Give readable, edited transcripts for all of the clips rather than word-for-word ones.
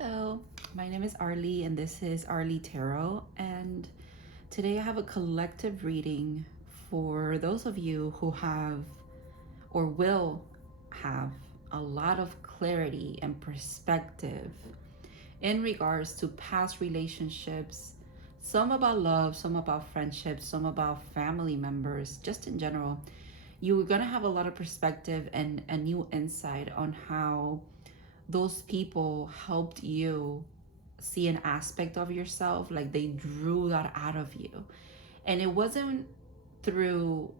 Hello, my name is Arlie and this is Arlie Tarot, and today I have a collective reading for those of you who have or will have a lot of clarity and perspective in regards to past relationships, some about love, some about friendships, some about family members, just in general. You're gonna have a lot of perspective and a new insight on how those people helped you see an aspect of yourself, like they drew that out of you. And it wasn't through,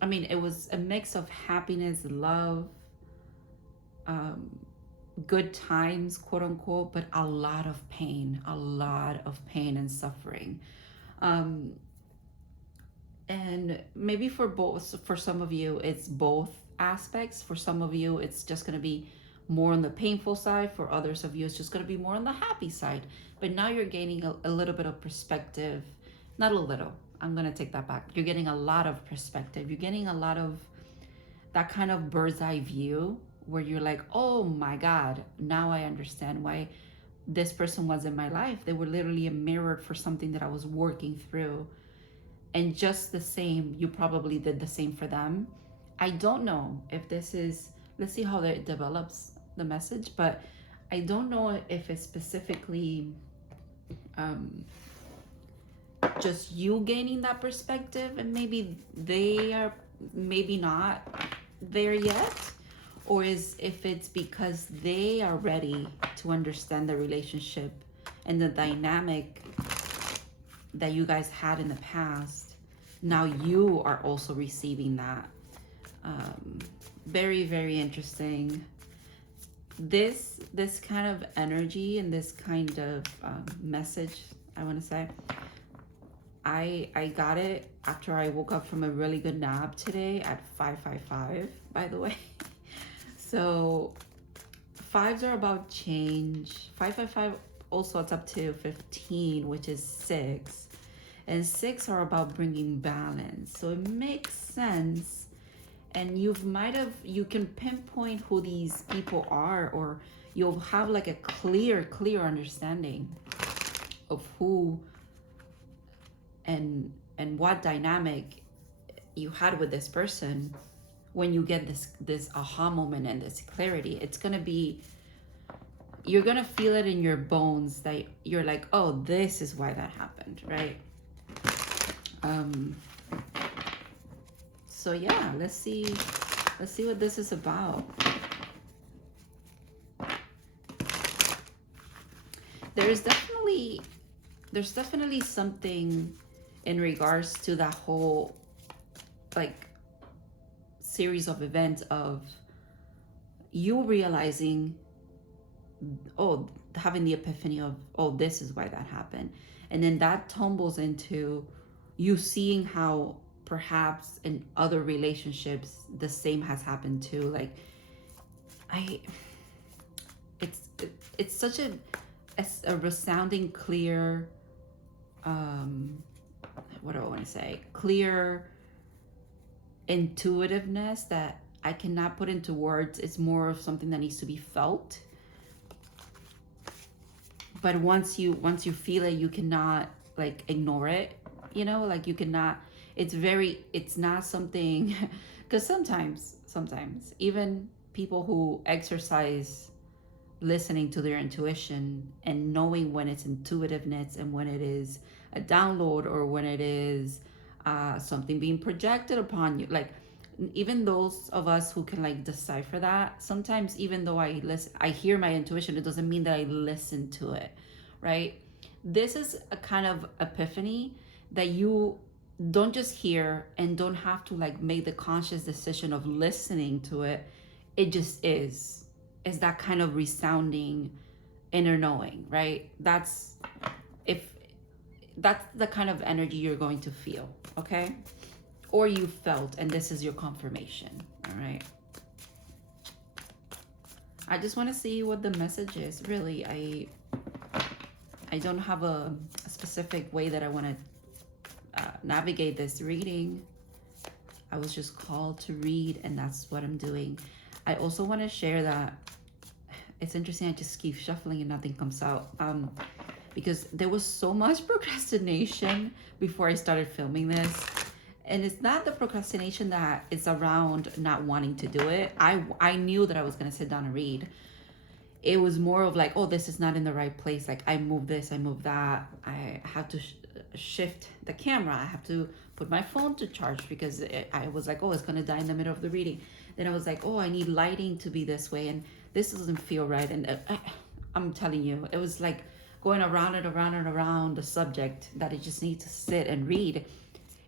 it was a mix of happiness, love, um, good times, quote unquote, but a lot of pain and suffering. Um, and maybe for some of you, it's both aspects. For some of you, it's just going to be more on the painful side. For others of you, it's just going to be more on the happy side. But now you're gaining a little bit of perspective. Not a little, I'm going to take that back. You're getting a lot of perspective. You're getting a lot of that kind of bird's eye view where you're like, oh my God, now I understand why this person was in my life. They were literally a mirror for something that I was working through. And just the same, you probably did the same for them. I don't know if this is, let's see how it develops, the message, but I don't know if it's specifically just you gaining that perspective and maybe they are maybe not there yet, or if it's because they are ready to understand the relationship and the dynamic that you guys had in the past. Now you are also receiving that. Very, very interesting. This kind of energy and this kind of message, I want to say, I got it after I woke up from a really good nap today at 5:55, by the way. So fives are about change. 5:55 also, it's up to 15, which is 6. And 6 are about bringing balance. So it makes sense. And you can pinpoint who these people are, or you'll have like a clear understanding of who and what dynamic you had with this person when you get this aha moment and this clarity. It's gonna be, you're gonna feel it in your bones that you're like, oh, this is why that happened, right? So yeah, let's see what this is about. There's definitely something in regards to that whole like series of events of you realizing, oh, having the epiphany of, oh, this is why that happened. And then that tumbles into you seeing how perhaps in other relationships the same has happened too. Like it's such a resounding clear, what do I want to say, clear intuitiveness that I cannot put into words. It's more of something that needs to be felt. But once you feel it, you cannot like ignore it, like you cannot, it's not something, because sometimes even people who exercise listening to their intuition and knowing when it's intuitiveness and when it is a download or when it is something being projected upon you, like even those of us who can like decipher that, sometimes even though I hear my intuition, it doesn't mean that I listen to it, right? This is a kind of epiphany that you don't just hear and don't have to like make the conscious decision of listening to it. It just is. It's that kind of resounding inner knowing, right? That's the kind of energy you're going to feel, okay? Or you felt, and this is your confirmation, all right? I just want to see what the message is. Really, I don't have a specific way that I want to navigate this reading. I was just called to read, and that's what I'm doing. I also want to share that it's interesting. I just keep shuffling and nothing comes out. Because there was so much procrastination before I started filming this. And it's not the procrastination that is around not wanting to do it. I knew that I was going to sit down and read. It was more of like, oh, this is not in the right place. Like, I move this, I move that. I have to shift the camera. I have to put my phone to charge because I was like, oh, it's going to die in the middle of the reading. Then I was like, oh, I need lighting to be this way. And this doesn't feel right. And I'm telling you, it was like going around and around and around the subject that I just need to sit and read.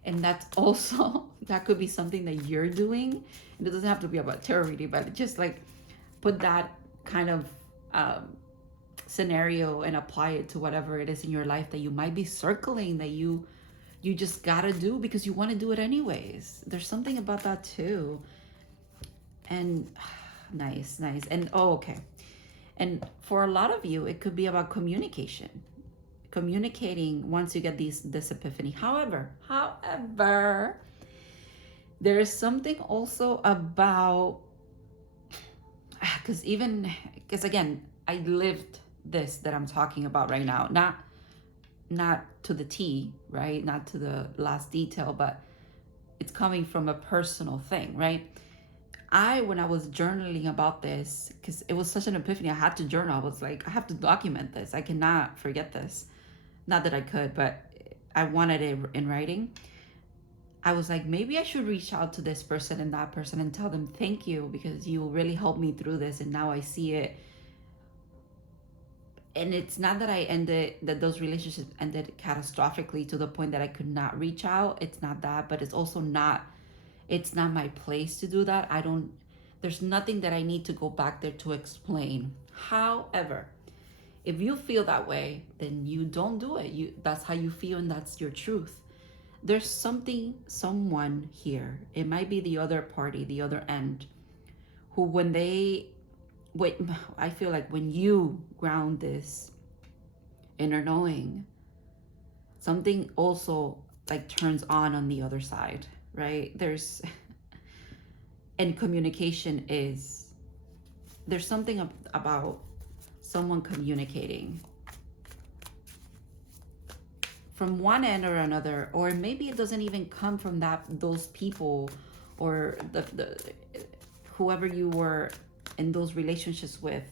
And that's also, that could be something that you're doing. And it doesn't have to be about tarot reading, but just like put that kind of scenario and apply it to whatever it is in your life that you might be circling, that you just gotta do because you want to do it anyways. There's something about that too. And nice. And okay. And for a lot of you, it could be about communicating once you get this epiphany. However, there is something also about, because again, I lived this that I'm talking about right now, not to the T, right? Not to the last detail, but it's coming from a personal thing, right? When I was journaling about this, because it was such an epiphany, I had to journal. I was like, I have to document this. I cannot forget this. Not that I could, but I wanted it in writing. I was like, maybe I should reach out to this person and that person and tell them thank you because you really helped me through this and now I see it. And it's not that those relationships ended catastrophically to the point that I could not reach out. It's not that, but it's also not my place to do that. There's nothing that I need to go back there to explain. However, if you feel that way, then you don't do it. That's how you feel and that's your truth. There's someone here, it might be the other party, the other end, who I feel like when you ground this inner knowing, something also like turns on the other side, right? And communication there's something about someone communicating from one end or another, or maybe it doesn't even come from those people or the whoever you were in those relationships with.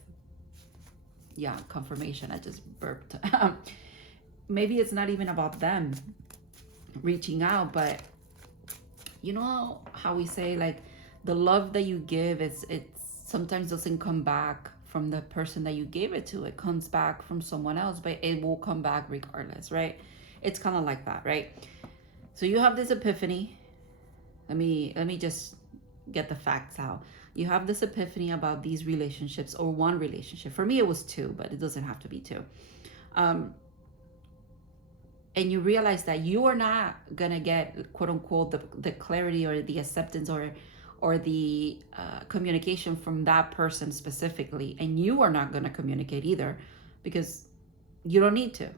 Yeah, confirmation, I just burped. Maybe it's not even about them reaching out, but you know how we say like the love that you give, it sometimes doesn't come back from the person that you gave it to. It comes back from someone else, but it will come back regardless, right? It's kind of like that, right? So you have this epiphany. Let me just get the facts out. You have this epiphany about these relationships, or one relationship. For me, it was two, but it doesn't have to be two. And you realize that you are not gonna get, quote unquote, the clarity or the acceptance or the communication from that person specifically, and you are not gonna communicate either because you don't need to.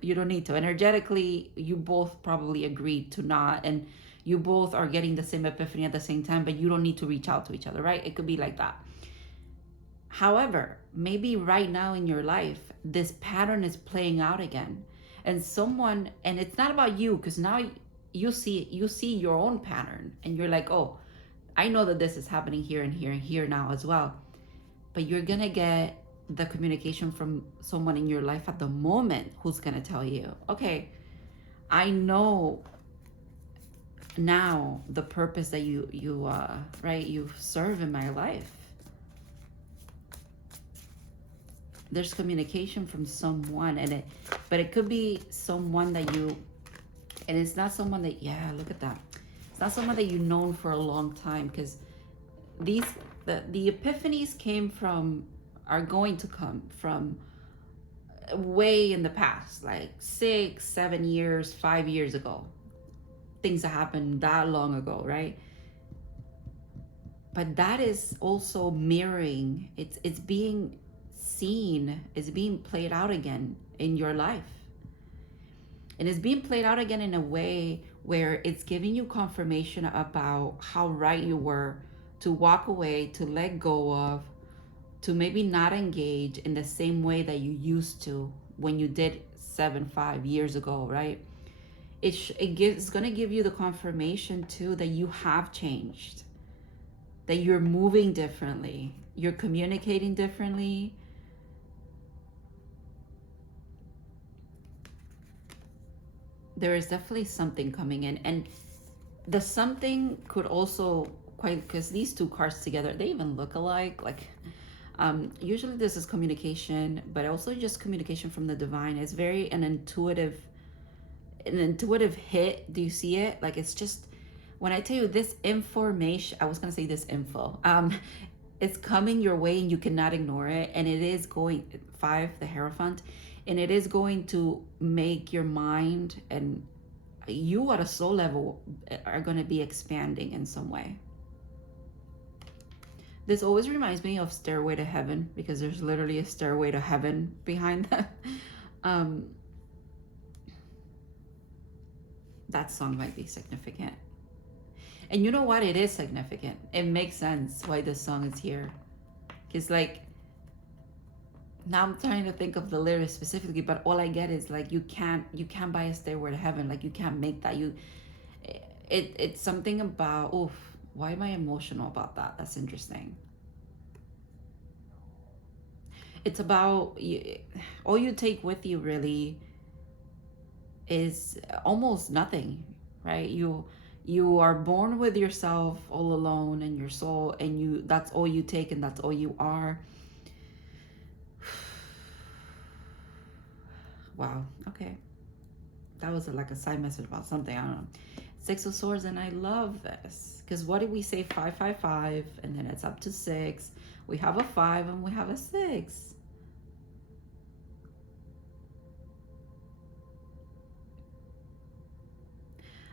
You don't need to. Energetically, you both probably agreed to not, and you both are getting the same epiphany at the same time, but you don't need to reach out to each other, right? It could be like that. However, maybe right now in your life, this pattern is playing out again. And it's not about you, because now you see your own pattern and you're like, oh, I know that this is happening here and here and here now as well. But you're gonna get the communication from someone in your life at the moment who's gonna tell you, okay, I know now the purpose that you serve in my life. There's communication from someone, but it could be someone that and it's not someone that, yeah, look at that. It's not someone that you've known for a long time, because the epiphanies are going to come from way in the past, like 6, 7 years, 5 years ago. Things that happened that long ago, right? But that is also mirroring, it's being seen, it's being played out again in your life. And it's being played out again in a way where it's giving you confirmation about how right you were to walk away, to let go of, to maybe not engage in the same way that you used to when you did 5 years ago, right? It's going to give you the confirmation too that you have changed, that you're moving differently, you're communicating differently. There is definitely something coming in, and the something could also quite, because these two cards together, they even look alike. Like usually this is communication, but also just communication from the divine. It's very an intuitive hit. Do you see it? Like, it's just, when I tell you this information, I was gonna say this info, it's coming your way and you cannot ignore it, and it is going, 5, the Hierophant, and it is going to make your mind and you at a soul level are going to be expanding in some way. This always reminds me of Stairway to Heaven, because there's literally a stairway to heaven behind that. That song might be significant. And you know what? It is significant. It makes sense why this song is here. Because, like, now I'm trying to think of the lyrics specifically, but all I get is like, you can't buy a stairway to heaven. Like, you can't make that. It's something about, oof, why am I emotional about that? That's interesting. It's about all you take with you really is almost nothing, right? You are born with yourself all alone and your soul, and that's all you take, and that's all you are. Wow, okay. That was like a side message about something, I don't know. 6 of Swords, and I love this. Because what did we say? 5, 5, 5, and then it's up to 6. We have a 5 and we have a 6.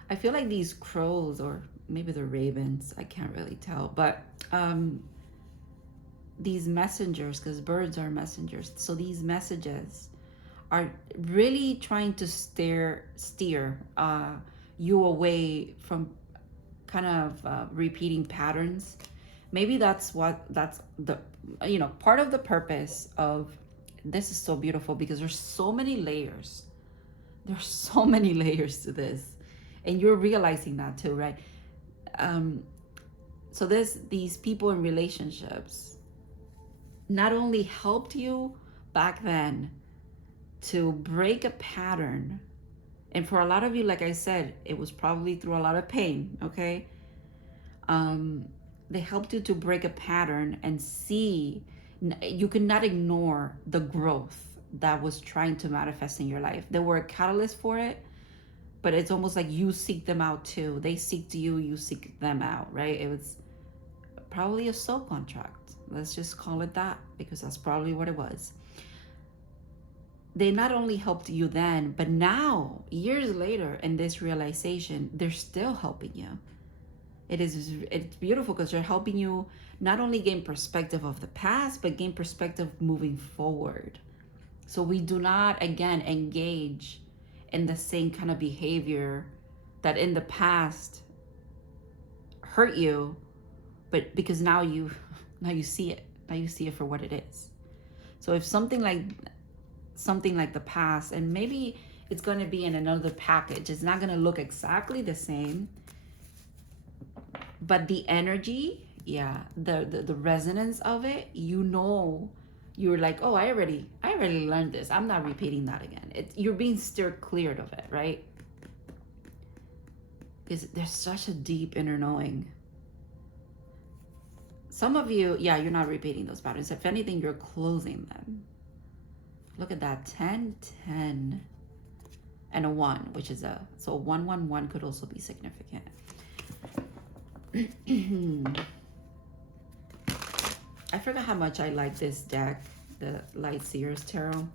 I feel like these crows, or maybe the ravens, I can't really tell, but these messengers, because birds are messengers, so these messages are really trying to steer you away from kind of repeating patterns. Maybe that's the part of the purpose of this. Is so beautiful because there's so many layers. There's so many layers to this, and you're realizing that too, right? So these people in relationships not only helped you back then to break a pattern, and for a lot of you, like I said, it was probably through a lot of pain, okay? They helped you to break a pattern and see, you cannot ignore the growth that was trying to manifest in your life. They were a catalyst for it, but it's almost like you seek them out too. They seek you, you seek them out, right? It was probably a soul contract. Let's just call it that, because that's probably what it was. They not only helped you then, but now, years later, in this realization, they're still helping you. It's beautiful because they're helping you not only gain perspective of the past, but gain perspective moving forward. So we do not, again, engage in the same kind of behavior that in the past hurt you, but because now you see it. Now you see it for what it is. So if something like the past, and maybe it's going to be in another package, it's not going to look exactly the same, but the energy, yeah, the resonance of it, you're like, oh, I already learned this, I'm not repeating that again. You're being steered clear of it, right? Because there's such a deep inner knowing. Some of you, yeah, you're not repeating those patterns. If anything, you're closing them. Look at that, 10, 10, and a 1, which is so 1, 1, 1 could also be significant. I forgot how much I like this deck, the LIGHTSEERS Tarot.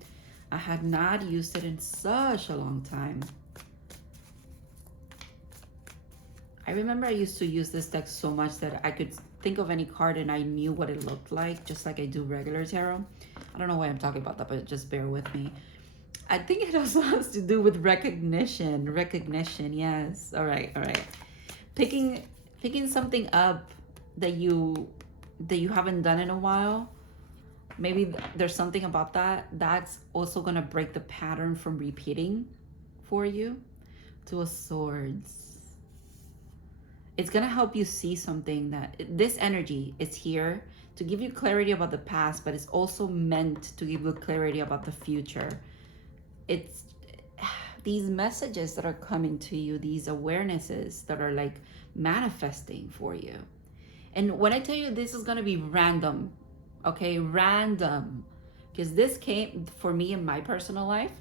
I had not used it in such a long time. I remember I used to use this deck so much that I could think of any card and I knew what it looked like, just like I do regular tarot. I don't know why I'm talking about that, but just bear with me. I think it also has to do with recognition. Recognition, yes. All right. Picking something up that you haven't done in a while, maybe there's something about that that's also going to break the pattern from repeating for you. Two of Swords. It's going to help you see something, that this energy is here to give you clarity about the past, but it's also meant to give you clarity about the future. It's these messages that are coming to you, these awarenesses that are like manifesting for you. And when I tell you this is going to be random, okay, random, because this came for me in my personal life.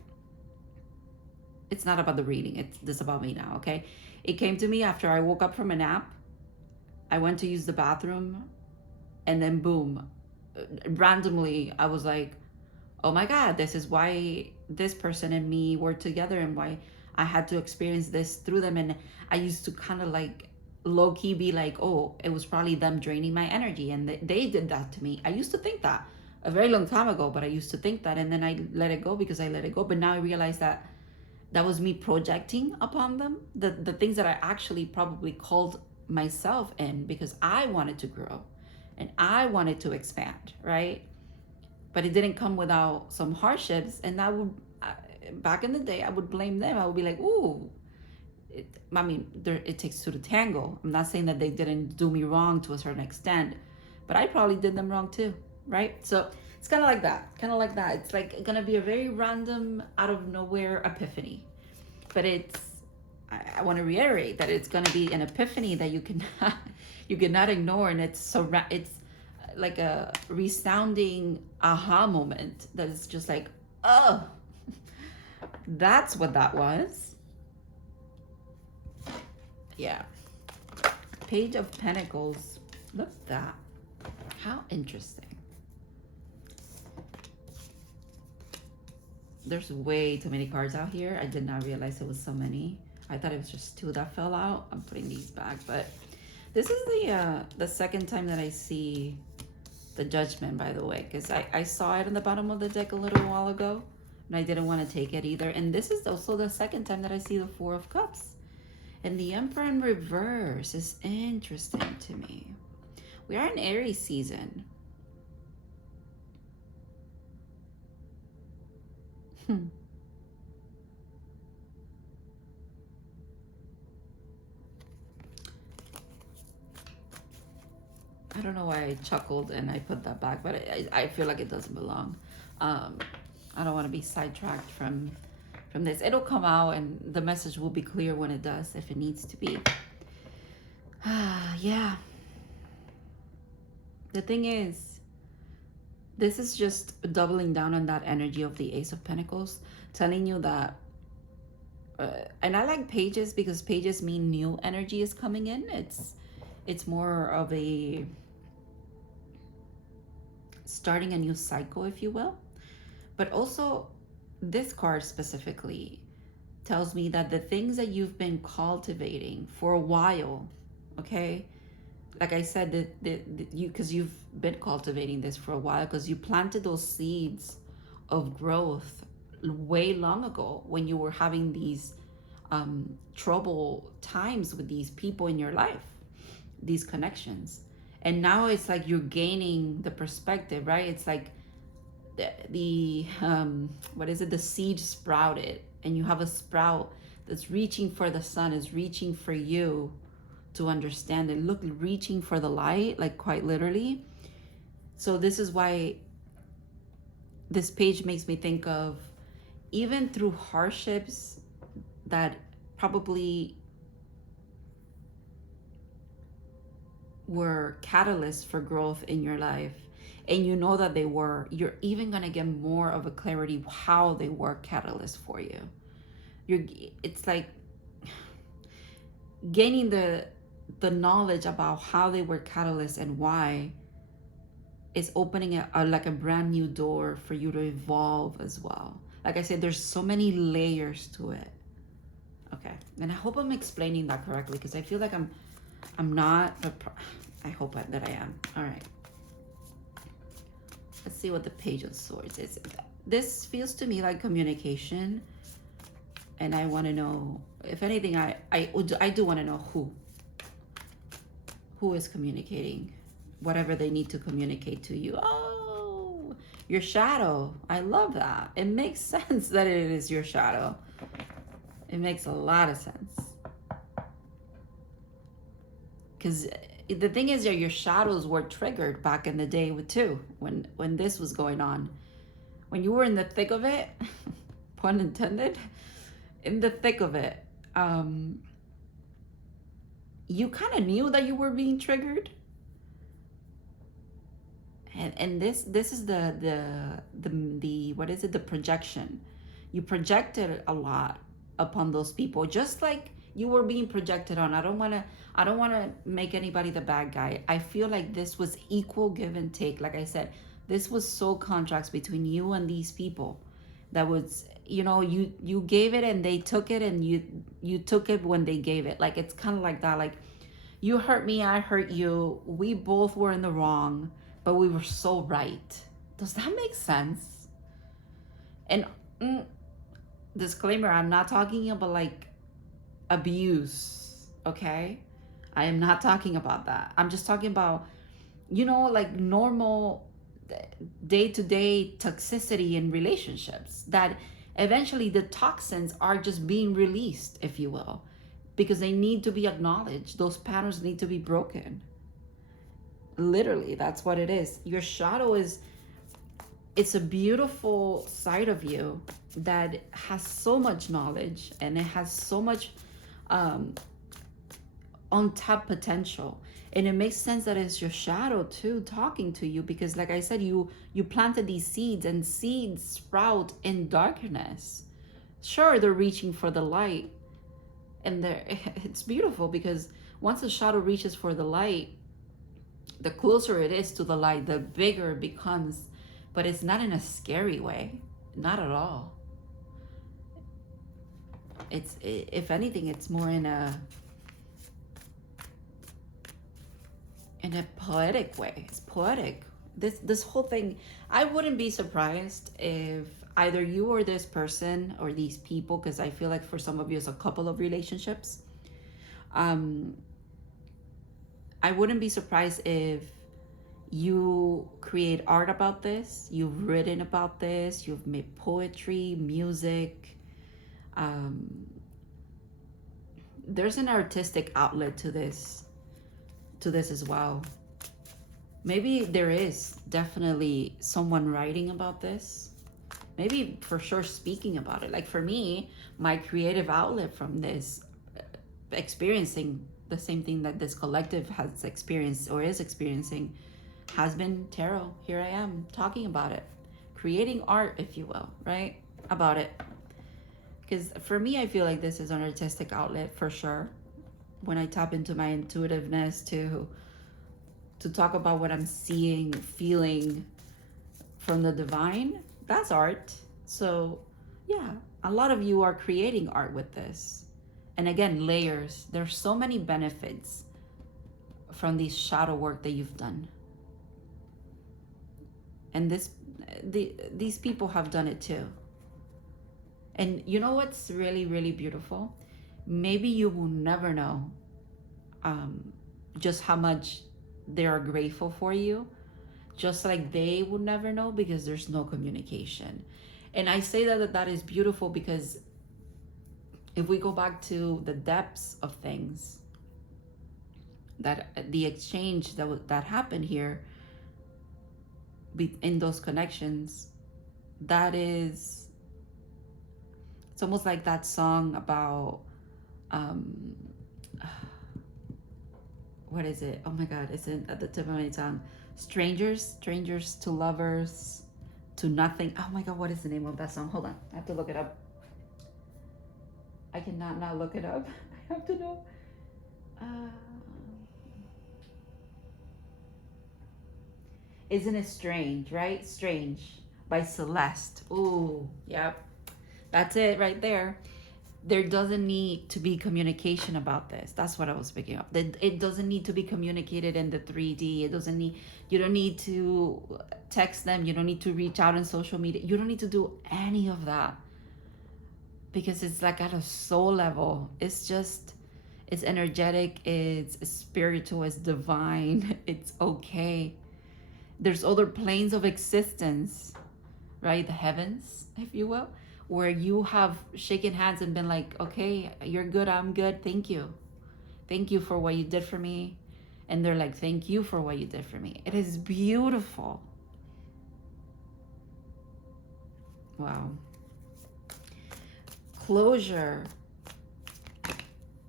It's not about the reading, it's this about me now, okay? It came to me after I woke up from a nap. I went to use the bathroom, and then boom, randomly I was like, oh my God, this is why this person and me were together, and why I had to experience this through them. And I used to kind of like low-key be like, oh, it was probably them draining my energy, and they did that to me. I used to think that a very long time ago, but I used to think that, and then I let it go because I let it go. But now I realize that that was me projecting upon them the things that I actually probably called myself in, because I wanted to grow and I wanted to expand, right? But it didn't come without some hardships. And that would, back in the day, I would blame them. I would be like, ooh, it takes two to tango. I'm not saying that they didn't do me wrong to a certain extent, but I probably did them wrong too, right? So it's kind of like that, It's like gonna be a very random, out of nowhere epiphany. But I want to reiterate that it's gonna be an epiphany that you cannot ignore, and it's like a resounding aha moment that is just like, oh, that's what that was. Yeah. Page of Pentacles. Look at that. How interesting. There's way too many cards out here. I did not realize it was so many. I thought it was just two that fell out. I'm putting these back, but this is the second time that I see the Judgment, by the way, because I saw it in the bottom of the deck a little while ago, and I didn't want to take it either. And this is also the second time that I see the Four of Cups. And the Emperor in reverse is interesting to me. We are in Aries season. I don't know why I chuckled and I put that back, but I feel like it doesn't belong. I don't want to be sidetracked from this. It'll come out and the message will be clear when it does, if it needs to be. Yeah. The thing is, this is just doubling down on that energy of the Ace of Pentacles, telling you that, and I like pages because pages mean new energy is coming in. It's more of a starting a new cycle, if you will. But also, this card specifically tells me that the things that you've been cultivating for a while, okay? Like I said, because you've been cultivating this for a while, because you planted those seeds of growth way long ago when you were having these trouble times with these people in your life, these connections. And now it's like you're gaining the perspective, right? It's like the what is it? The seed sprouted, and you have a sprout that's reaching for the sun, is reaching for you to understand it. Look, reaching for the light, like quite literally. So this is why this page makes me think of, even through hardships that probably were catalysts for growth in your life, and you know that they were, you're even gonna get more of a clarity how they were catalysts for you. It's like gaining the knowledge about how they were catalysts and why is opening like a brand new door for you to evolve as well. Like I said, there's so many layers to it. Okay, and I hope I'm explaining that correctly, because I feel like I'm not, but I hope that I am. All right. Let's see what the Page of Swords is. This feels to me like communication, and I want to know, if anything, I do want to know who is communicating whatever they need to communicate to you. Oh, Your shadow. I love that. It makes sense that it is your shadow. It makes a lot of sense. Because the thing is that your shadows were triggered back in the day too, when this was going on. When you were in the thick of it, pun intended, in the thick of it, you kind of knew that you were being triggered. And this is the what is it, the projection. You projected a lot upon those people, just like you were being projected on. I don't want to make anybody the bad guy. I feel like this was equal give and take. Like I said, this was soul contracts between you and these people. That was, you know, you gave it and they took it, and you took it when they gave it. Like, it's kind of like that. Like, you hurt me, I hurt you, we both were in the wrong, but we were so right. Does that make sense? And disclaimer, I'm not talking about like abuse, okay? I am not talking about that. I'm just talking about, you know, like normal day-to-day toxicity in relationships, that eventually the toxins are just being released, if you will, because they need to be acknowledged. Those patterns need to be broken. Literally, that's what it is. Your shadow is, it's a beautiful side of you that has so much knowledge, and it has so much untapped potential. And it makes sense that it's your shadow too talking to you, because like I said, you planted these seeds, and seeds sprout in darkness. Sure, they're reaching for the light, and it's beautiful, because once the shadow reaches for the light, the closer it is to the light, the bigger it becomes. But it's not in a scary way, not at all. It's, if anything, it's more in a poetic way. It's poetic. This whole thing, I wouldn't be surprised if either you or this person or these people, because I feel like for some of you it's a couple of relationships, I wouldn't be surprised if you create art about this, you've written about this, you've made poetry, music. There's an artistic outlet to this as well. Maybe there is definitely someone writing about this, maybe for sure speaking about it. Like for me, my creative outlet from this, experiencing the same thing that this collective has experienced or is experiencing, has been tarot. Here I am talking about it, creating art, if you will, right, about it. Because for me, I feel like this is an artistic outlet for sure. When I tap into my intuitiveness to talk about what I'm seeing, feeling from the divine, that's art. So yeah, a lot of you are creating art with this. And again, layers. There's so many benefits from these shadow work that you've done. And these people have done it too. And you know what's really, really beautiful? Maybe you will never know just how much they are grateful for you, just like they will never know, because there's no communication. And I say that is beautiful, because if we go back to the depths of things, that the exchange that happened here in those connections, that is, it's almost like that song about what is it? Oh my God, it's at the tip of my tongue. Strangers to lovers, to nothing. Oh my God, what is the name of that song? Hold on, I have to look it up. I cannot not look it up. I have to know. Isn't it strange, right? Strange by Celeste. Ooh, yep. That's it right there. There doesn't need to be communication about this. That's what I was picking up. It doesn't need to be communicated in the 3D. It doesn't need, you don't need to text them. You don't need to reach out on social media. You don't need to do any of that, because it's like at a soul level. It's just, it's energetic, it's spiritual, it's divine, it's okay. There's other planes of existence, right? The heavens, if you will, where you have shaken hands and been like, okay, you're good, I'm good, thank you. Thank you for what you did for me. And they're like, thank you for what you did for me. It is beautiful. Wow. Closure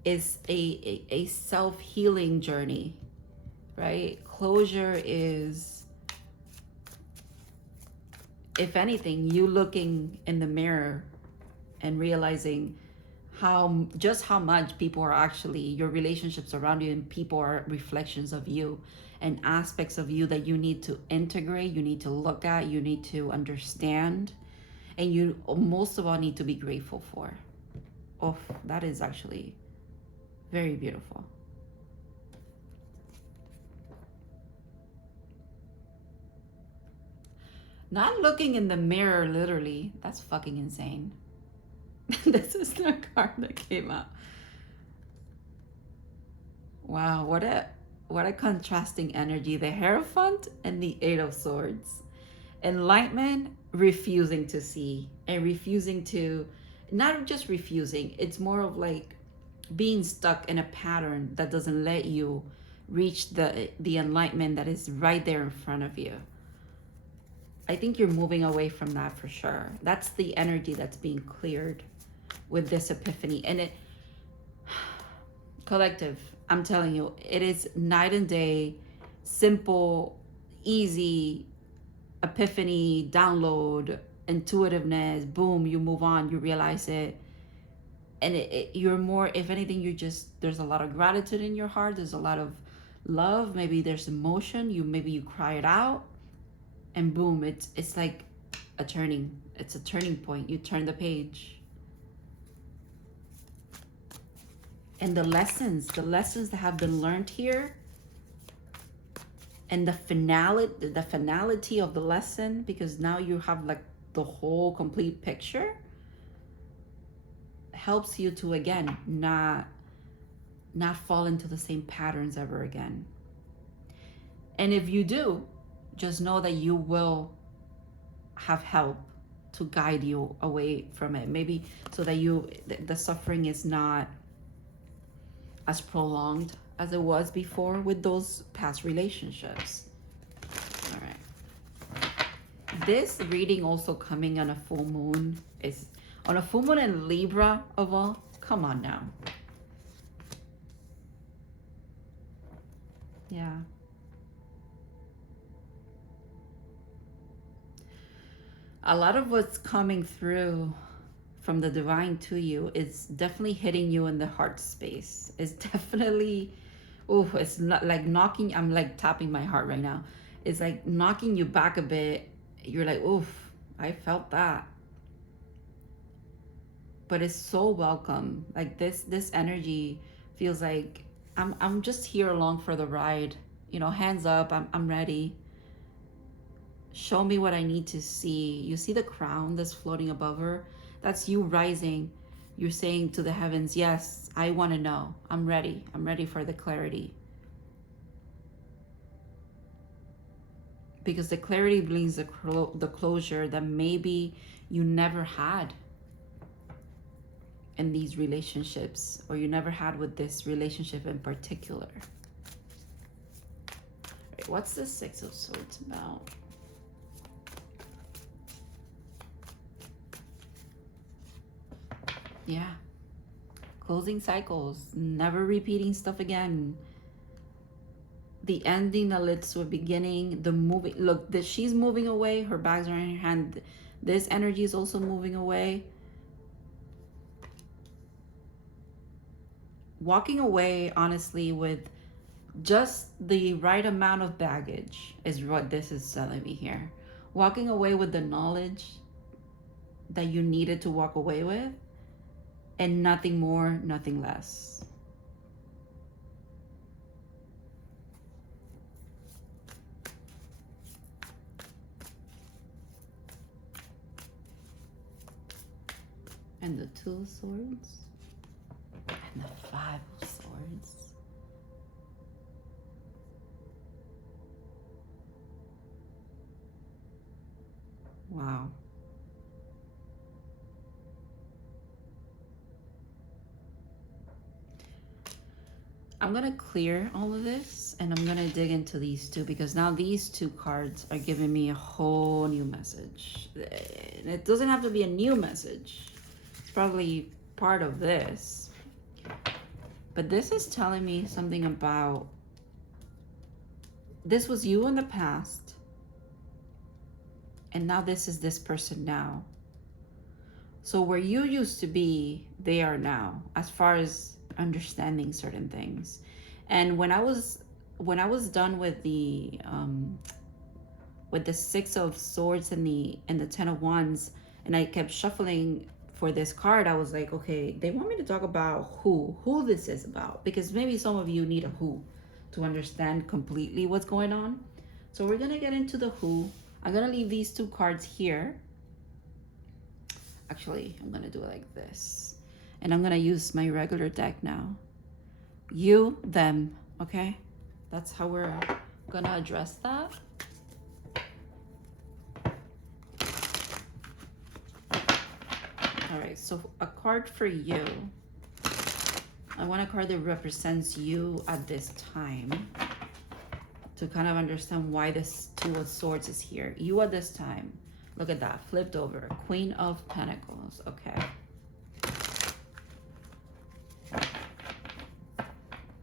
is a self-healing journey, right? Closure is, if anything, you looking in the mirror and realizing just how much people are actually, your relationships around you and people are reflections of you and aspects of you that you need to integrate, you need to look at, you need to understand, and you most of all need to be grateful for. Oh, that is actually very beautiful. Not looking in the mirror, literally, that's fucking insane. This is the card that came out. Wow, what a contrasting energy. The Hierophant and the Eight of Swords. Enlightenment, refusing to see and refusing to, not just refusing, it's more of like being stuck in a pattern that doesn't let you reach the enlightenment that is right there in front of you. I think you're moving away from that for sure. That's the energy that's being cleared with this epiphany. And it, collective, I'm telling you, it is night and day, simple, easy, epiphany, download, intuitiveness, boom, you move on, you realize it. And you're more, if anything, there's a lot of gratitude in your heart, there's a lot of love, maybe there's emotion, maybe you cry it out, and boom, it's like it's a turning point. You turn the page. And the lessons that have been learned here, and the finality of the lesson, because now you have like the whole complete picture, helps you to, again, not fall into the same patterns ever again. And if you do, just know that you will have help to guide you away from it, maybe so that the suffering is not as prolonged as it was before with those past relationships. All right. This reading also coming on a full moon is on a full moon in Libra of all. Come on now. Yeah. A lot of what's coming through from the divine to you is definitely hitting you in the heart space. It's definitely, oh, it's not like knocking, I'm like tapping my heart right now. It's like knocking you back a bit. You're like, oof, I felt that. But it's so welcome. Like this energy feels like I'm just here along for the ride. You know, hands up, I'm ready. Show me what I need to see. You see the crown that's floating above her? That's you rising. You're saying to the heavens, yes, I want to know. I'm ready. I'm ready for the clarity. Because the clarity brings the closure that maybe you never had in these relationships, or you never had with this relationship in particular. Right, what's the Six of Swords about? Yeah. Closing cycles, never repeating stuff again. The ending that leads to a beginning, the moving, look, she's moving away, her bags are in her hand. This energy is also moving away. Walking away, honestly, with just the right amount of baggage is what this is telling me here. Walking away with the knowledge that you needed to walk away with, and nothing more, nothing less. And the Two of Swords. And the Five of Swords. I'm gonna clear all of this and I'm gonna dig into these two, because now these two cards are giving me a whole new message. It doesn't have to be a new message. It's probably part of this. But this is telling me something about, this was you in the past, and now this is this person now. So where you used to be, they are now, as far as understanding certain things. And when I was done with the Six of Swords and the Ten of Wands, and I kept shuffling for this card, I was like, okay, they want me to talk about who this is about, because maybe some of you need a who to understand completely what's going on. So we're gonna get into the who. I'm gonna leave these two cards here. Actually, I'm gonna do it like this, and I'm gonna use my regular deck now. You, them, okay? That's how we're gonna address that. All right, so a card for you. I want a card that represents you at this time, to kind of understand why this Two of Swords is here. You at this time. Look at that, flipped over. Queen of Pentacles, okay.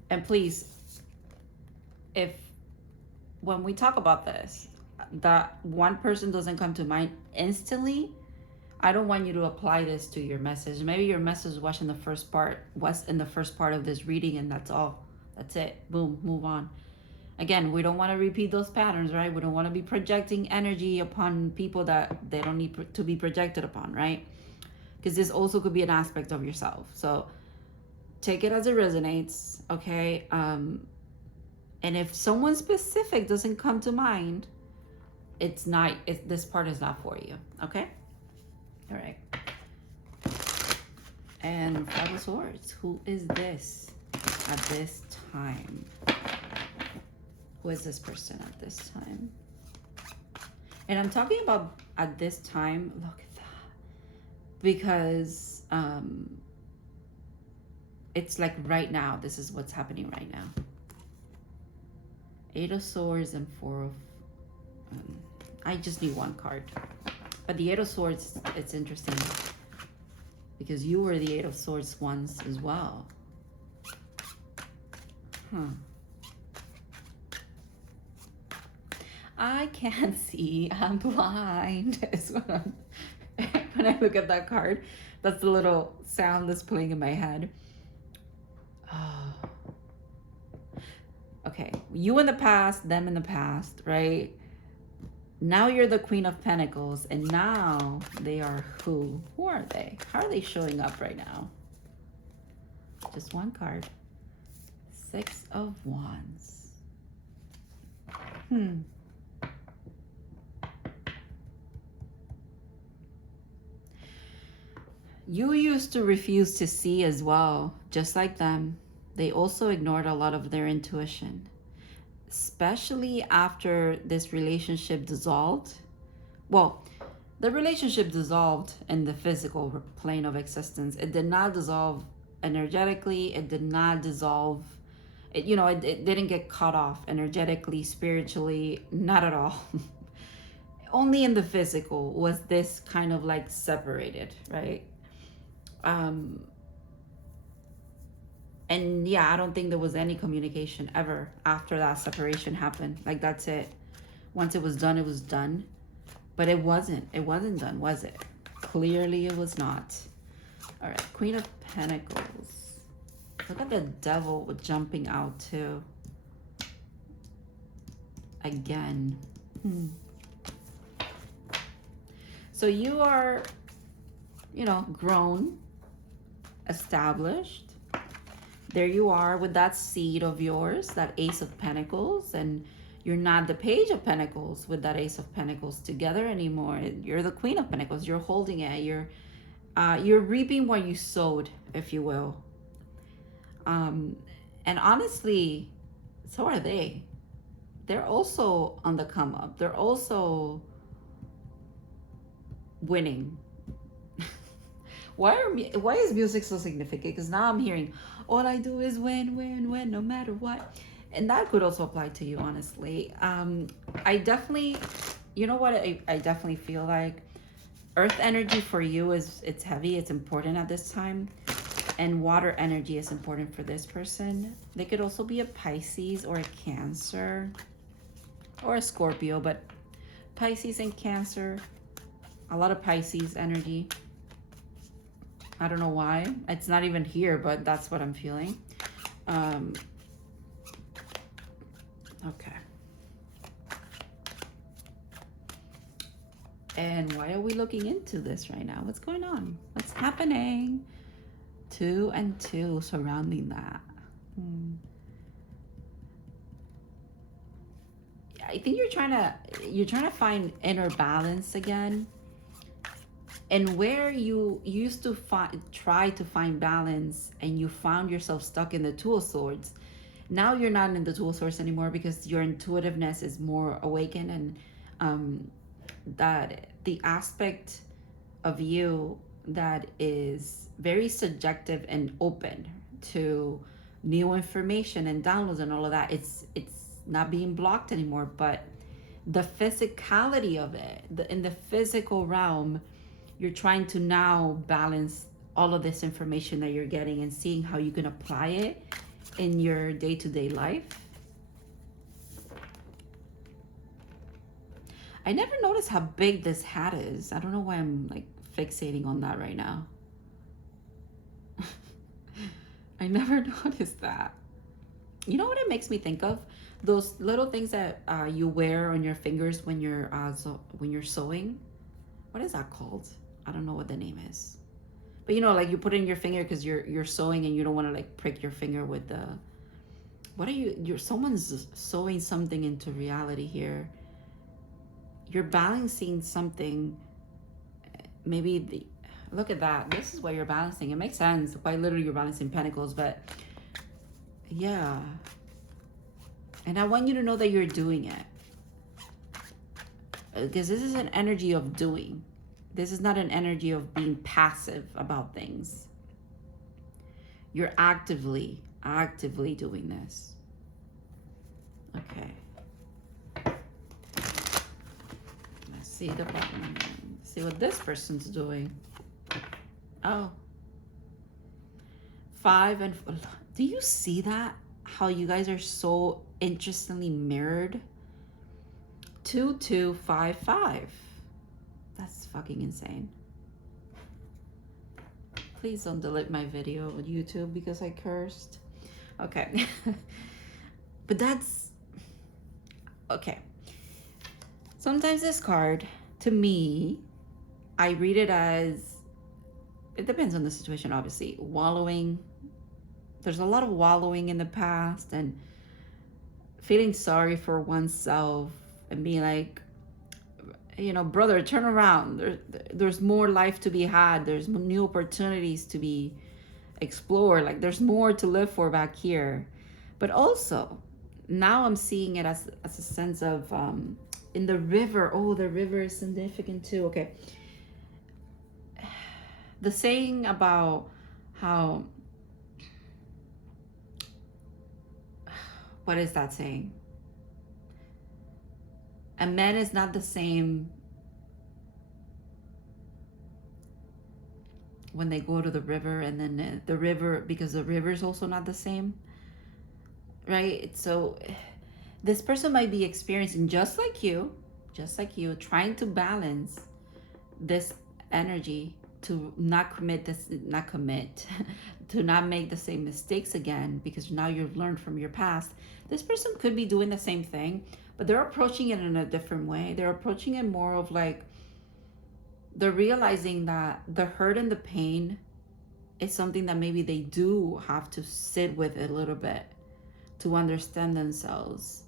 And please, when we talk about this, that one person doesn't come to mind instantly, I don't want you to apply this to your message. Maybe your message was in the first part of this reading, and that's all. That's it. Boom, move on. Again, we don't want to repeat those patterns, right? We don't want to be projecting energy upon people that they don't need to be projected upon, right? Because this also could be an aspect of yourself. So take it as it resonates, okay? And if someone specific doesn't come to mind, this part is not for you, okay? All right. And Five of Swords. Who is this at this time? Who is this person at this time? And I'm talking about at this time, look at that. Because it's like right now, this is what's happening right now. Eight of Swords and Four of, I just need one card. But the Eight of Swords, it's interesting, because you were the Eight of Swords once as well. Huh. I can't see, I'm blind. Is when I look at that card, that's the little sound that's playing in my head. Oh. Okay, you in the past, them in the past, right? Now you're the Queen of Pentacles, and now they are who? Who are they? How are they showing up right now? Just one card. Six of Wands. You used to refuse to see as well, just like them. They also ignored a lot of their intuition, especially after this relationship dissolved. Well, the relationship dissolved in the physical plane of existence. It did not dissolve energetically. It did not dissolve. It didn't get cut off energetically, spiritually, not at all. Only in the physical was this kind of like separated, right? And yeah, I don't think there was any communication ever after that separation happened. Like, that's it. Once it was done, it was done. But it wasn't done, was it? Clearly it was not. All right, Queen of Pentacles. Look at the Devil jumping out too. Again. So you are, grown, established. There you are with that seed of yours, that Ace of Pentacles, and you're not the Page of Pentacles with that Ace of Pentacles together anymore. You're the Queen of Pentacles. You're holding it. You're reaping what you sowed, if you will. And honestly, so are they. They're also on the come up. They're also winning. Why is music so significant? Because now I'm hearing, all I do is win, no matter what. And that could also apply to you, honestly. I definitely, you know what, I definitely feel like earth energy for you is, it's heavy, it's important at this time. And water energy is important for this person. They could also be a Pisces or a Cancer or a Scorpio, but Pisces and Cancer, a lot of Pisces energy. I don't know why. It's not even here, but that's what I'm feeling. Okay. And why are we looking into this right now? What's going on? What's happening? 2 and 2 surrounding that. I think you're trying to find inner balance again. And where you used to try to find balance and you found yourself stuck in the Two of Swords, now you're not in the Two of Swords anymore because your intuitiveness is more awakened, and that the aspect of you that is very subjective and open to new information and downloads and all of that, it's not being blocked anymore. But the physicality of it, in the physical realm, you're trying to now balance all of this information that you're getting and seeing how you can apply it in your day-to-day life. I never noticed how big this hat is. I don't know why I'm like fixating on that right now. I never noticed that. You know what it makes me think of? Those little things that you wear on your fingers when you're sewing. What is that called? I don't know what the name is. But you know, like you put it in your finger because you're sewing and you don't want to like prick your finger with the. What are you? Someone's sewing something into reality here. You're balancing something. Maybe look at that. This is what you're balancing. It makes sense. Quite literally, you're balancing pentacles, but yeah. And I want you to know that you're doing it, because this is an energy of doing. This is not an energy of being passive about things. You're actively doing this. Okay. Let's see the bottom. See what this person's doing. Oh. 5 and 4. Do you see that? How you guys are so interestingly mirrored? 2, 2, 5, 5. That's fucking insane. Please don't delete my video on YouTube because I cursed. Okay. But that's okay. Sometimes this card, to me, I read it as, it depends on the situation, obviously. Wallowing. There's a lot of wallowing in the past and feeling sorry for oneself and being like, you know, brother, turn around. There's more life to be had. There's new opportunities to be explored. Like there's more to live for back here. But also, now I'm seeing it as a sense of in the river. Oh, the river is significant too. Okay. The saying about how, what is that saying? A man is not the same when they go to the river, and then the river, because the river is also not the same, right? So this person might be experiencing just like you, trying to balance this energy to not to not make the same mistakes again, because now you've learned from your past. This person could be doing the same thing, but they're approaching it in a different way. They're approaching it more of like, they're realizing that the hurt and the pain is something that maybe they do have to sit with a little bit to understand themselves.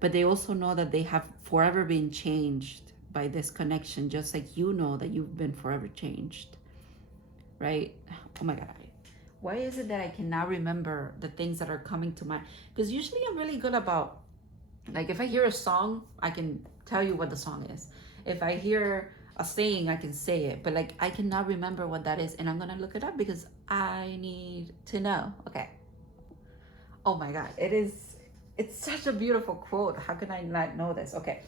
But they also know that they have forever been changed by this connection, just like you know that you've been forever changed, right? Oh my God. Why is it that I cannot remember the things that are coming to mind? Because usually I'm really good about, like, if I hear a song, I can tell you what the song is. If I hear a saying, I can say it, but like I cannot remember what that is, and I'm gonna look it up because I need to know. Okay. Oh my God, it's such a beautiful quote. How can I not know this? Okay.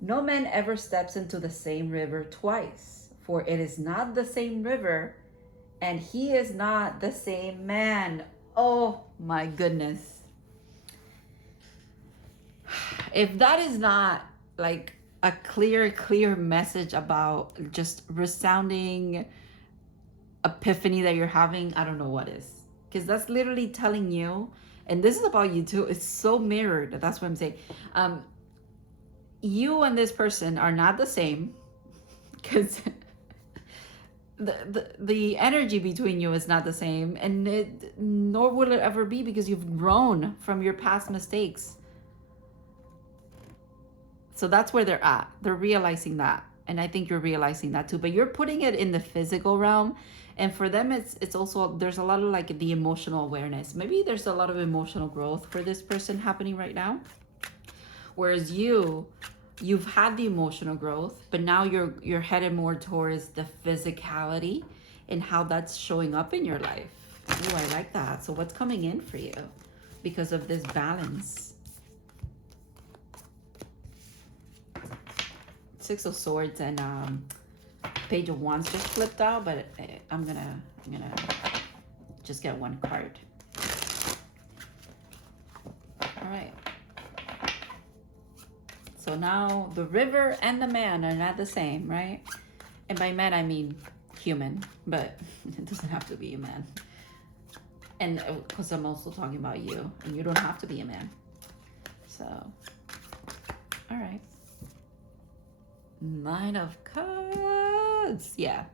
No man ever steps into the same river twice, for it is not the same river, and he is not the same man. Oh my goodness. If that is not like a clear message about just resounding epiphany that you're having, I don't know what is. Because that's literally telling you, and this is about you too, it's so mirrored. That's what I'm saying. You and this person are not the same, because the energy between you is not the same, and nor will it ever be, because you've grown from your past mistakes. So that's where they're at. They're realizing that. And I think you're realizing that too. But you're putting it in the physical realm. And for them, it's also, there's a lot of like the emotional awareness. Maybe there's a lot of emotional growth for this person happening right now. Whereas you've had the emotional growth, but now you're headed more towards the physicality and how that's showing up in your life. Ooh, I like that. So what's coming in for you because of this balance? Six of Swords and Page of Wands just flipped out, but I'm gonna just get one card. All right. So now the river and the man are not the same, right? And by man I mean human, but it doesn't have to be a man. And because I'm also talking about you, and you don't have to be a man. So, all right. Nine of Cups. Yeah.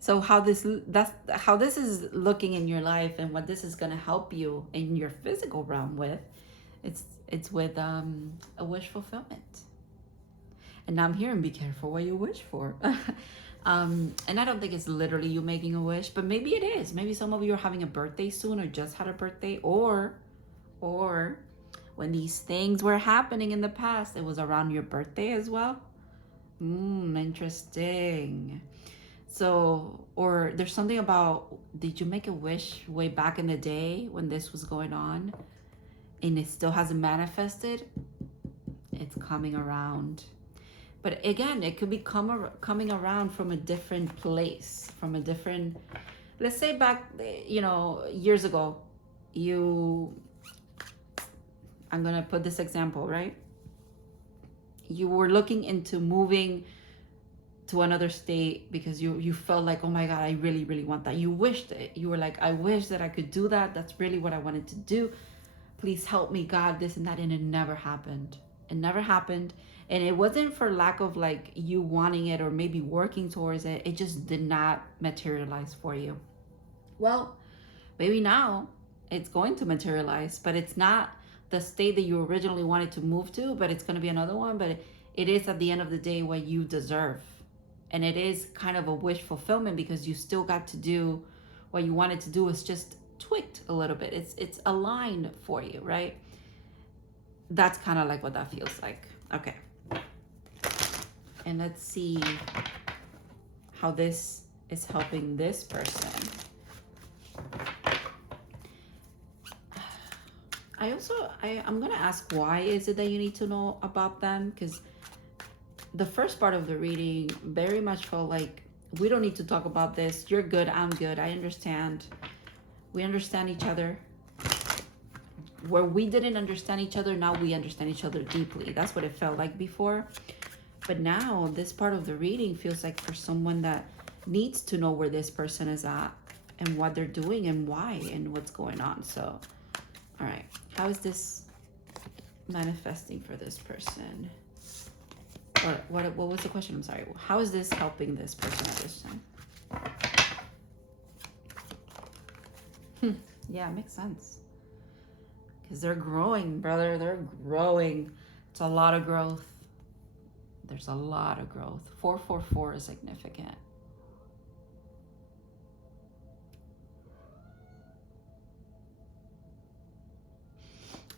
So how this is looking in your life, and what this is going to help you in your physical realm with, it's with a wish fulfillment. And now I'm hearing, be careful what you wish for. And I don't think it's literally you making a wish, but maybe it is. Maybe some of you are having a birthday soon, or just had a birthday, or when these things were happening in the past, it was around your birthday as well. Interesting. So, or there's something about, did you make a wish way back in the day when this was going on and it still hasn't manifested? It's coming around. But again, it could be coming around from a different place, from a different, let's say back, years ago, I'm going to put this example, right? You were looking into moving to another state because you felt like, oh my God, I really, really want that. You wished it. You were like, I wish that I could do that. That's really what I wanted to do. Please help me, God, this and that. And it never happened. It never happened. And it wasn't for lack of like you wanting it or maybe working towards it. It just did not materialize for you. Well, maybe now it's going to materialize, but it's not the state that you originally wanted to move to, but it's going to be another one. But it is at the end of the day what you deserve. And it is kind of a wish fulfillment because you still got to do what you wanted to do. It's just tweaked a little bit. It's aligned for you, right? That's kind of like what that feels like. Okay. And let's see how this is helping this person. I'm going to ask, why is it that you need to know about them? Because the first part of the reading very much felt like, we don't need to talk about this. You're good. I'm good. I understand. We understand each other. Where we didn't understand each other, now we understand each other deeply. That's what it felt like before. But now this part of the reading feels like for someone that needs to know where this person is at and what they're doing and why and what's going on. So, all right. How is this manifesting for this person? What was the question? I'm sorry. How is this helping this person at this time? Yeah, it makes sense. Because they're growing, brother. They're growing. It's a lot of growth. There's a lot of growth. 444 is significant.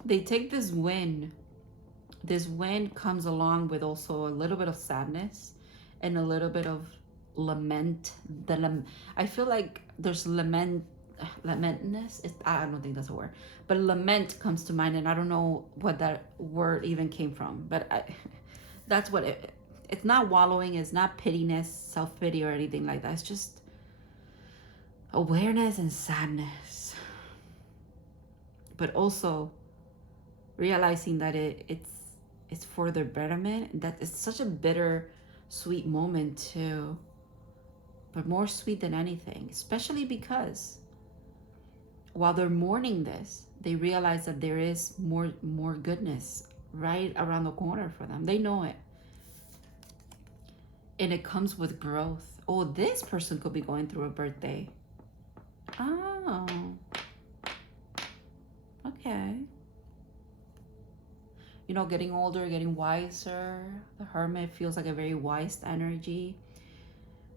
They take this win. This win comes along with also a little bit of sadness and a little bit of lament. I feel like there's lamentness. I don't think that's a word, but lament comes to mind, and I don't know what that word even came from, but that's what it's not wallowing, it's not pittiness, self-pity or anything like that. It's just awareness and sadness, but also realizing that it's for their betterment. That it's such a bitter sweet moment too, but more sweet than anything, especially because while they're mourning this, they realize that there is more goodness right around the corner for them. They know it, and it comes with growth. Oh, this person could be going through a birthday. Oh, okay. You know, getting older, getting wiser. The Hermit feels like a very wise energy.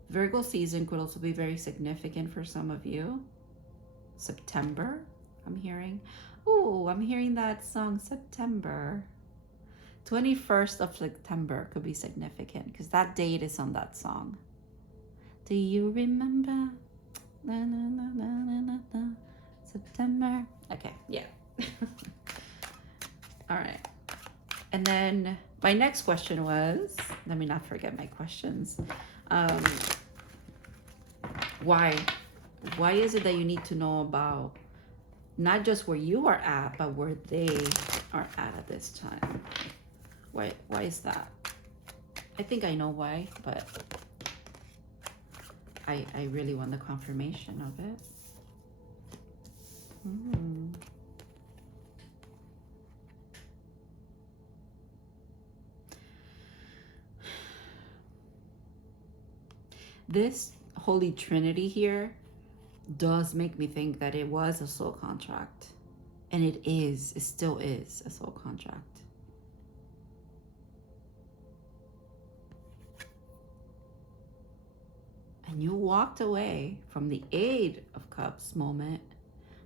Virgo season could also be very significant for some of you. September, I'm hearing. Oh, I'm hearing that song, September. 21st of September could be significant because that date is on that song. Do you remember? Na, na, na, na, na, na, na. September. Okay, yeah. All right. And then my next question was, let me not forget my questions. Why? Why is it that you need to know about not just where you are at, but where they are at this time? Why is that? I think I know why, but I really want the confirmation of it. This Holy Trinity here does make me think that it was a soul contract. And it still is a soul contract. And you walked away from the Eight of Cups moment,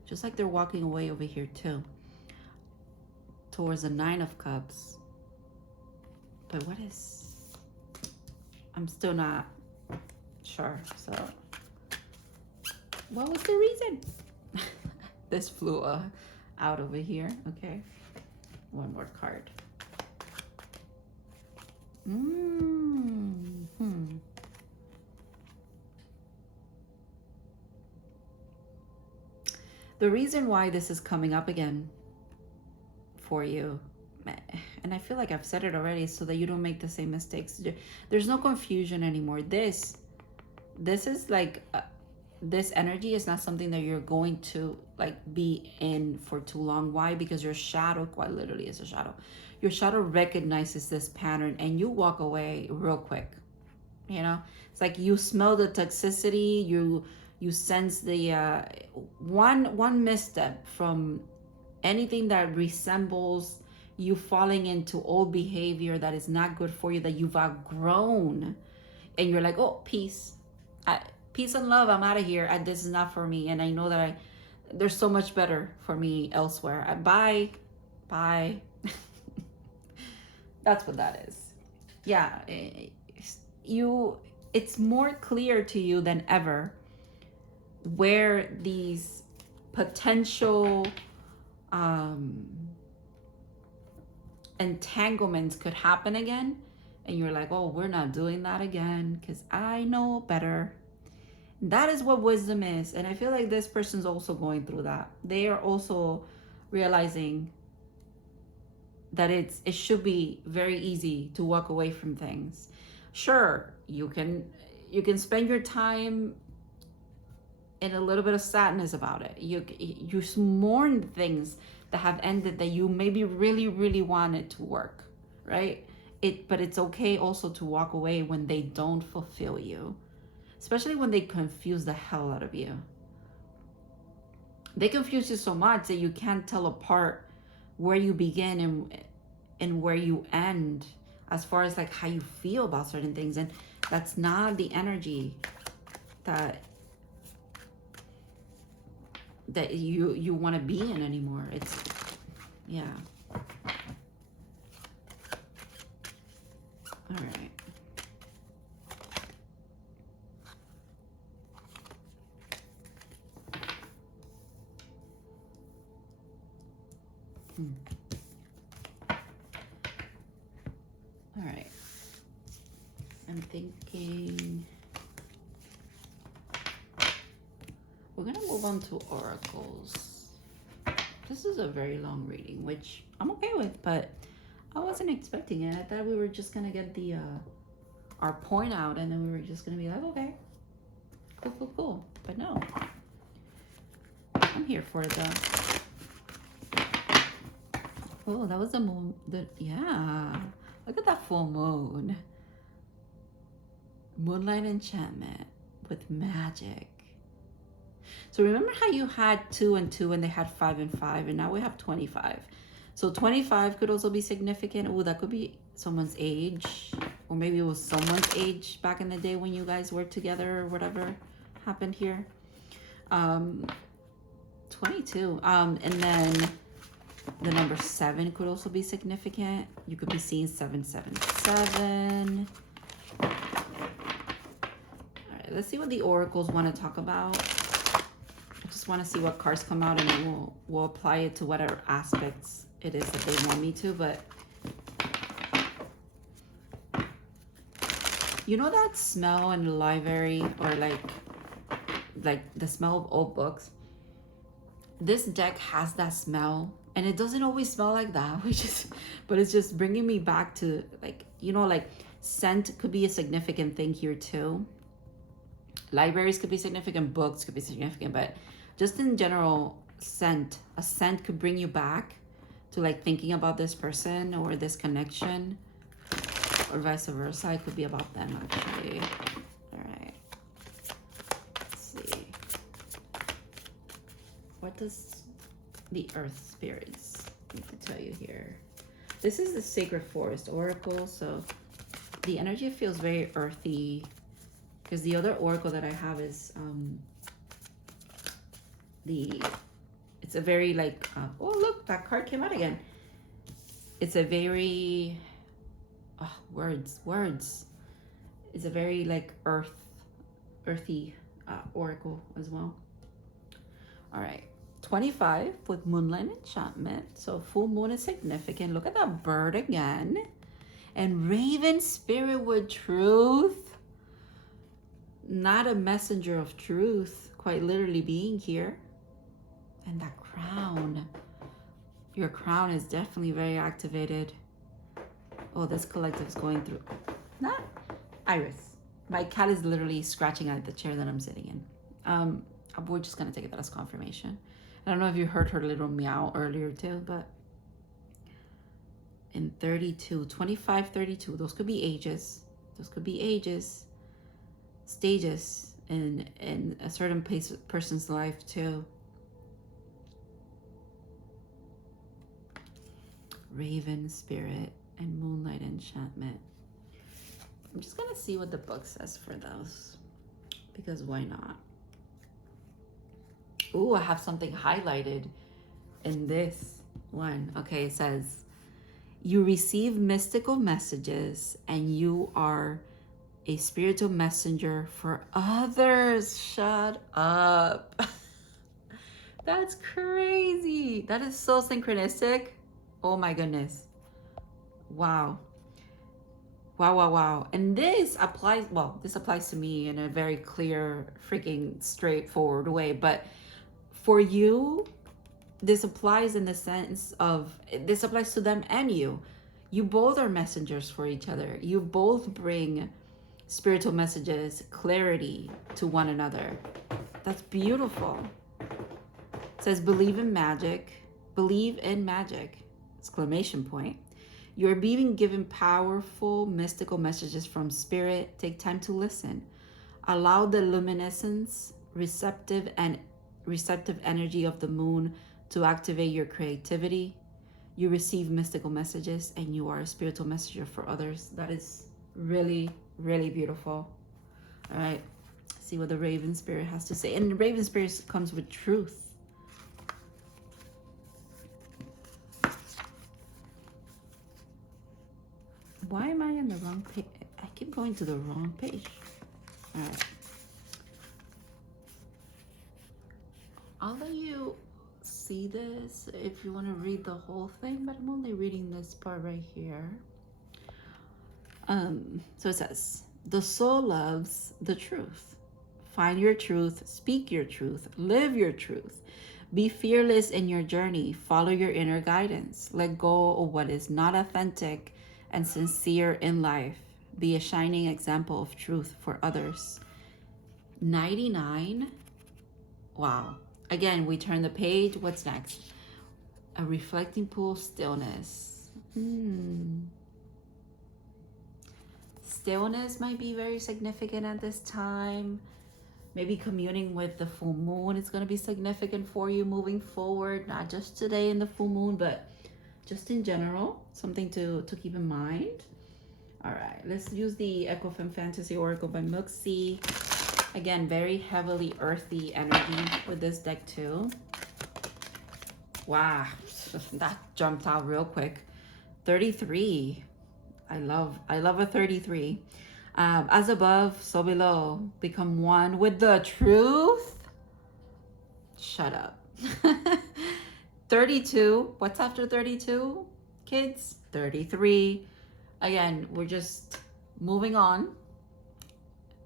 just like they're walking away over here too, towards the Nine of Cups. But what is, I'm still not sure. So what was the reason? This flew out over here. Okay, one more card. The reason why this is coming up again for you, and I feel like I've said it already so that you don't make the same mistakes. There's no confusion anymore. This is like, this energy is not something that you're going to like be in for too long. Why? Because your shadow quite literally is a shadow. Your shadow recognizes this pattern and you walk away real quick. You know, it's like you smell the toxicity, you sense the one misstep from anything that resembles you falling into old behavior that is not good for you, that you've outgrown, and you're like, oh, peace and love, I'm out of here. This is not for me, and I know that there's so much better for me elsewhere. Bye. That's what that is. Yeah, it's more clear to you than ever where these potential entanglements could happen again, and you're like, oh, we're not doing that again because I know better. That is what wisdom is. And I feel like this person's also going through that. They are also realizing that it should be very easy to walk away from things. Sure, you can spend your time in a little bit of sadness about it. You mourn things that have ended that you maybe really, really wanted to work, right? But it's okay also to walk away when they don't fulfill you, especially when they confuse the hell out of you. They confuse you so much that you can't tell apart where you begin and where you end, as far as like how you feel about certain things. And that's not the energy that you want to be in anymore. It's, yeah. All right. All right. I'm thinking we're gonna move on to oracles. This is a very long reading, which I'm okay with, but I wasn't expecting it. I thought we were just gonna get the our point out, and then we were just gonna be like, okay, cool, cool, cool. But no, I'm here for it though. Oh, that was the moon. Yeah, look at that full moon. Moonlight enchantment with magic. So remember how you had 2 and 2 and they had 5 and 5, and now we have 25. So 25 could also be significant. Oh, that could be someone's age, or maybe it was someone's age back in the day when you guys were together or whatever happened here. 22. And then the number 7 could also be significant. You could be seeing 777. All right, let's see what the oracles want to talk about. I just want to see what cards come out, and then we'll apply it to whatever aspects it is that they want me to. But you know that smell in the library, or like the smell of old books? This deck has that smell, and it doesn't always smell like that, but it's just bringing me back to, like, you know, like scent could be a significant thing here too. Libraries could be significant, books could be significant, but just in general, a scent could bring you back to like thinking about this person or this connection, or vice versa. It could be about them actually. All right, let's see. What does the earth spirits need to tell you here? This is the Sacred Forest Oracle, so the energy feels very earthy, because the other oracle that I have is it's a very like oh look, that card came out again. It's a very words. It's a very like earthy oracle as well. All right, 25 with moonlight enchantment. So full moon is significant. Look at that bird again. And raven spirit with truth. Not a messenger of truth, quite literally being here. And that crown. Your crown is definitely very activated. Oh, this collective is going through. Not Iris. My cat is literally scratching at the chair that I'm sitting in. We're just gonna take that as confirmation. I don't know if you heard her little meow earlier too, but in 32, 25, 32, those could be ages. Those could be ages, stages in a certain person's life too. Raven spirit and moonlight enchantment. I'm just gonna see what the book says for those, because why not? Ooh, I have something highlighted in this one. Okay, it says, you receive mystical messages and you are a spiritual messenger for others. Shut up. That's crazy. That is so synchronistic. Oh my goodness. Wow. Wow. And this applies, well, this applies to me in a very clear, freaking straightforward way. But for you, this applies in the sense of, this applies to them and you. You both are messengers for each other. You both bring spiritual messages, clarity to one another. That's beautiful. It says, believe in magic, exclamation point. You're being given powerful mystical messages from spirit. Take time to listen. Allow the luminescence, receptive energy of the moon to activate your creativity. You receive mystical messages and you are a spiritual messenger for others. That is really, really beautiful. All right, see what the Raven Spirit has to say. And the Raven Spirit comes with truth. Why am I on the wrong page? I keep going to the wrong page. All right. I'll let you see this if you want to read the whole thing, but I'm only reading this part right here. So it says, the soul loves the truth. Find your truth, speak your truth, live your truth. Be fearless in your journey. Follow your inner guidance. Let go of what is not authentic and sincere in life. Be a shining example of truth for others. 99. Wow. Again, we turn the page. What's next? A reflecting pool, stillness. Stillness might be very significant at this time. Maybe communing with the full moon is going to be significant for you moving forward, not just today in the full moon, but just in general, something to keep in mind. All right, let's use the Echo Femme Fantasy Oracle by MOOXIE. Again, very heavily earthy energy with this deck too. Wow, that jumped out real quick. 33. I love a 33. As above, so below. Become one with the truth. Shut up. 32. What's after 32, kids? 33. Again, we're just moving on.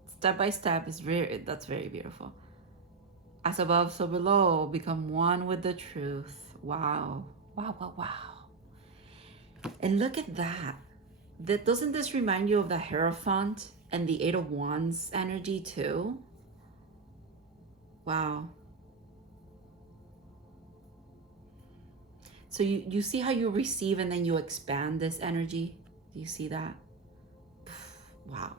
Step by step. That's very beautiful. As above, so below. Become one with the truth. Wow. Wow, wow, wow. And look at that. Doesn't this remind you of the Hierophant and the Eight of Wands energy too? Wow. So you see how you receive and then you expand this energy? Do you see that? Wow.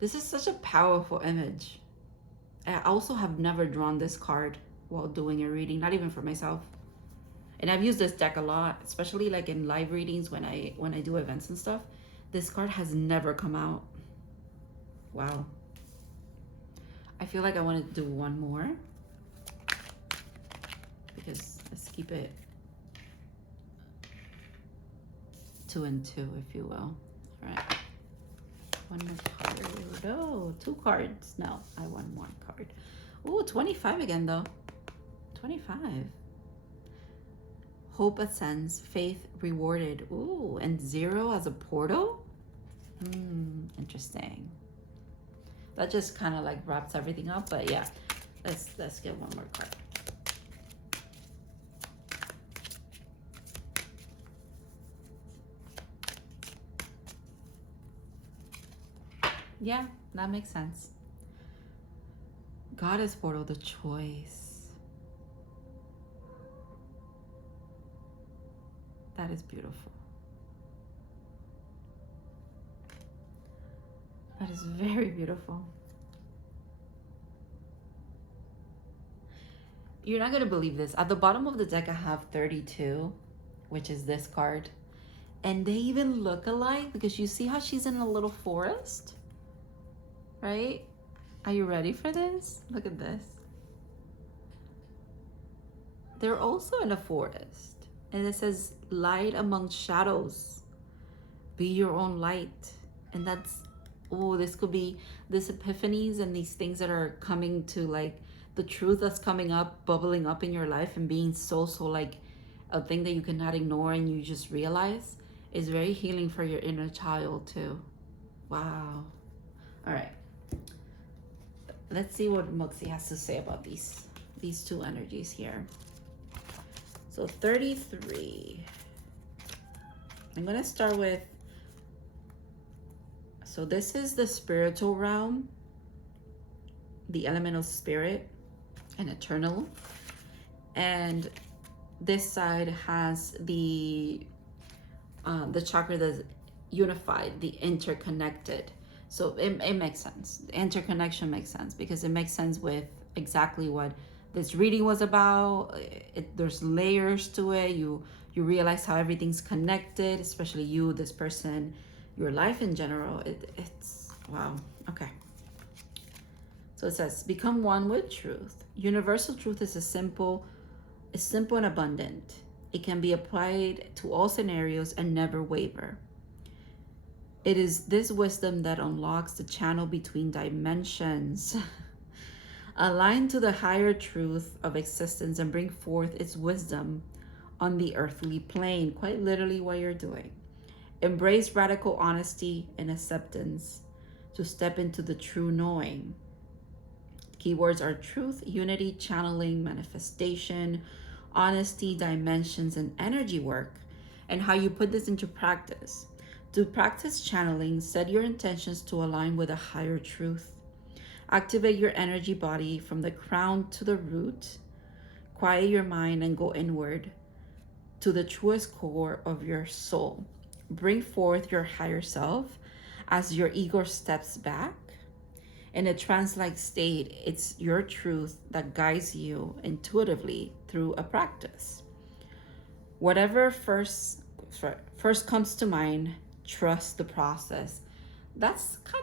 This is such a powerful image. I also have never drawn this card while doing a reading, not even for myself. And I've used this deck a lot, especially like in live readings when I do events and stuff. This card has never come out. Wow. I feel like I want to do one more because let's keep it 2 and 2, if you will. All right. One more card. Oh, 2 cards. No, I want 1 card. Ooh, 25 again though. 25. Hope ascends, faith rewarded. Ooh, and 0 as a portal? Interesting. That just kind of like wraps everything up, but yeah. Let's get 1 more card. Yeah, that makes sense. Goddess portal, the choice. That is beautiful. That is very beautiful. You're not going to believe this. At the bottom of the deck, I have 32, which is this card. And they even look alike because you see how she's in a little forest? Right? Are you ready for this? Look at this. They're also in a forest. And it says, light among shadows. Be your own light. And that's, oh, this could be this epiphanies and these things that are coming to like the truth that's coming up, bubbling up in your life and being so like a thing that you cannot ignore and you just realize is very healing for your inner child too. Wow. All right. Let's see what MOOXIE has to say about these 2 energies here. So 33. I'm going to start with, so this is the spiritual realm, the elemental spirit and eternal. And this side has the chakra that's unified, the interconnected. So it makes sense. The interconnection makes sense because it makes sense with exactly what this reading was about. There's layers to it. You realize how everything's connected, especially you, this person, your life in general. It's wow. Okay. So it says, become one with truth. Universal truth is simple and abundant. It can be applied to all scenarios and never waver. It is this wisdom that unlocks the channel between dimensions. Align to the higher truth of existence and bring forth its wisdom on the earthly plane, quite literally what you're doing. Embrace radical honesty and acceptance to step into the true knowing. Keywords are truth, unity, channeling, manifestation, honesty, dimensions, and energy work, and how you put this into practice. To practice channeling, set your intentions to align with a higher truth. Activate your energy body from the crown to the root. Quiet your mind and go inward to the truest core of your soul. Bring forth your higher self as your ego steps back. In a trance-like state, it's your truth that guides you intuitively through a practice. Whatever first comes to mind, trust the process. That's kind